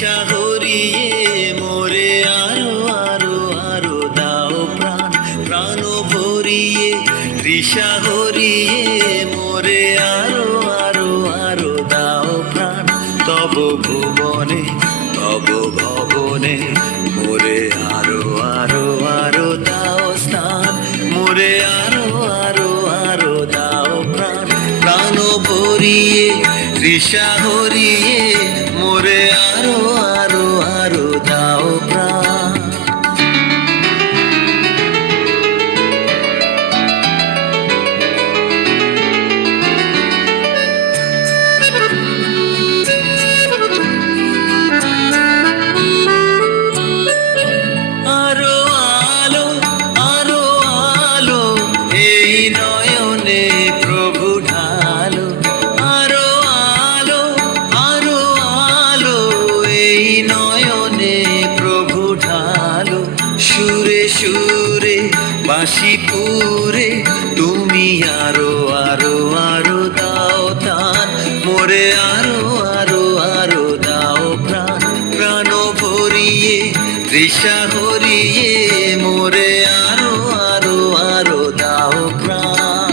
তৃষা হরিয়ে মোরে আরো আরো আরো দাও প্রাণ, প্রাণ ভরিয়ে তৃষা হরিয়ে মোরে আরো আরো আরো দাও প্রাণ। তব ভুবনে তব ভবনে মোরে আরো আরো আরো দাও স্থান, মোরে আরো আরো আরো দাও প্রাণ, প্রাণ ভরিয়ে তৃষা হরিয়ে মোরে আরো আরো আরো দাও প্রাণ। আরো আলো আরো আলো এই নয়নে প্রভু ঢালো, আরো আলো আরো আলো এই নয়নে প্রভু ঢালো। সুরে সুরে বাঁশি পুরে তুমি আরো আরো আরো দাও দান, মোরে আরো আরো আরো দাও প্রাণ, প্রাণ ভরিয়ে তৃষা হরিয়ে মোরে আরো আরো আরো দাও প্রাণ।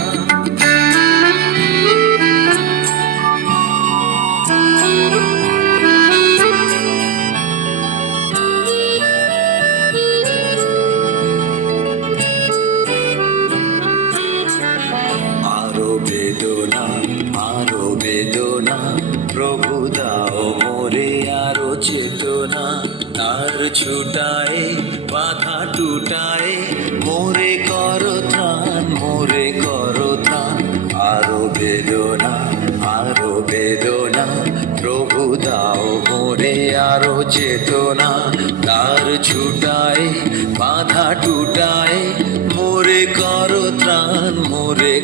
আরো বেদনা আরো বেদনা প্রভু দাও মোরে আরো চেতনা, তার ছুটায় বাধা টুটায় মোরে করো ত্রাণ, মোরে করো ত্রাণ। আরো বেদনা প্রভু দাও মোরে আরো চেতনা, তার ছুটায় বাধা টুটায় মোরে করো ত্রাণ, মোরে